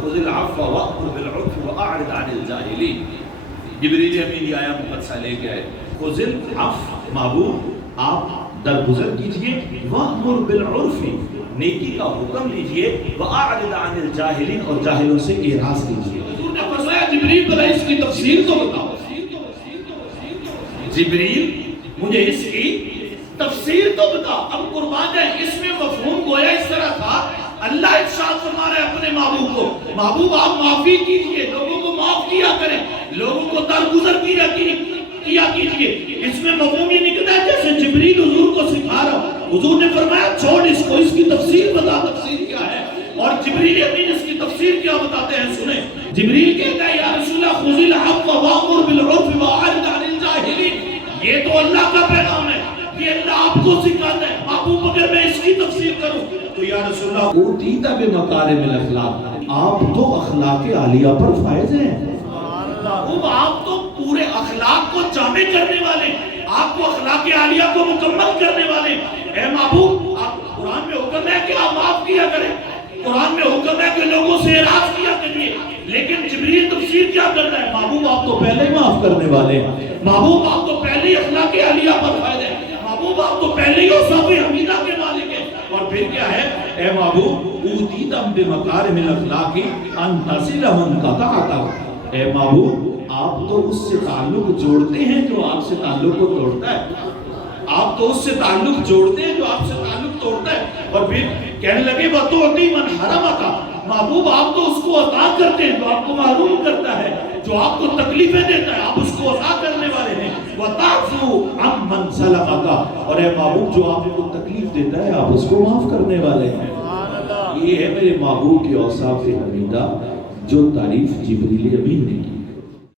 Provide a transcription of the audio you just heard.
خذ العفو وأمر بالعرف وأعرض عن الجاہلین. جبریل امین یہ آیا مقدسہ لے کے آئے. خذ العفو، محبوب آپ درگزر کیجئے، وأمر بالعرف، نیکی کا حکم لیجئے، وأعرض عن الجاہلین، اور جاہلوں سے اعراض کیجئے. حضور نے فرمایا جبریل بھلا اس کی تفسیر تو بتاؤ. جبریل مجھے اس کی تفسیر تو بتا. اب قربان ہے اس میں مفہوم گویا اس طرح تھا، اللہ ارشاد فرما رہا ہے اپنے محبوب کو، محبوب آپ معافی کیجئے، لوگوں کو معاف کیا کریں، لوگوں کو درگزر کیا کیجئے. اس میں مفہوم یہ نکلتا ہے جیسے جبریل حضور کو سکھا رہا. حضور نے فرمایا چھوڑ اس کو، اس کی تفسیر بتا، تفسیر کیا ہے. اور جبریل امین اس کی تفسیر کیا بتاتے ہیں سنیں. جبریل کہتا ہے یا رسول اللہ خذ العفو وأمر بالعرف وأعرض عن الجاہلین. یہ تو اللہ کا پیغام ہے، یہ اللہ آپ کو سکھاتا ہے. محبوب اگر میں اس کی تفسیر کروں تو یا رسول اللہ اوتیت بمکارم الاخلاق، آپ تو اخلاق عالیہ پر فائز ہیں. محبوب آپ تو پورے اخلاق کو جامع کرنے والے، آپ کو اخلاق عالیہ کو مکمل کرنے والے. اے محبوب آپ قرآن میں حکم ہے کہ آپ معاف کیا کریں، قرآن میں حکم ہے کہ لوگوں سے اعراض کیا کریے، لیکن جبریل تفسیر کیا کرتا ہے؟ محبوب آپ تو پہلے معاف کرنے والے ہیں، محبوب آپ تو پہلے ہی اخلاق عالیہ پر فائز ہیں، محبوب آپ تو پہلے ہی اوصاف حمیدہ کے مالک ہیں. اور پھر کیا ہے؟ اے محبوب اوتیت بمکارم الاخلاق ان تصل من قطعت. اے محبوب آپ تو اس سے تعلق جوڑتے ہیں جو آپ سے تعلق کو توڑتا ہے، آپ تو اس سے تعلق جوڑتے ہیں جو آپ سے تعلق توڑتا ہے. اور پھر کہنے لگے وَتُعْطِي مَنْ حَرَمَكَ. محبوب آپ تو اس کو عطا کرتے ہیں جو آپ کو محروم کرتا ہے، جو آپ کو تکلیفیں دیتا ہے، آپ اس کو عطا کرنے والے ہیں. وَتَعْفُو عَمْ مَنْ ظَلَمَكَ. اور اے محبوب جو آپ کو تکلیف دیتا ہے آپ اس کو معاف کرنے والے ہیں. یہ ہے میرے محبوب کے اوصاف حمیدہ جو تعریف جبریل امین نے کی.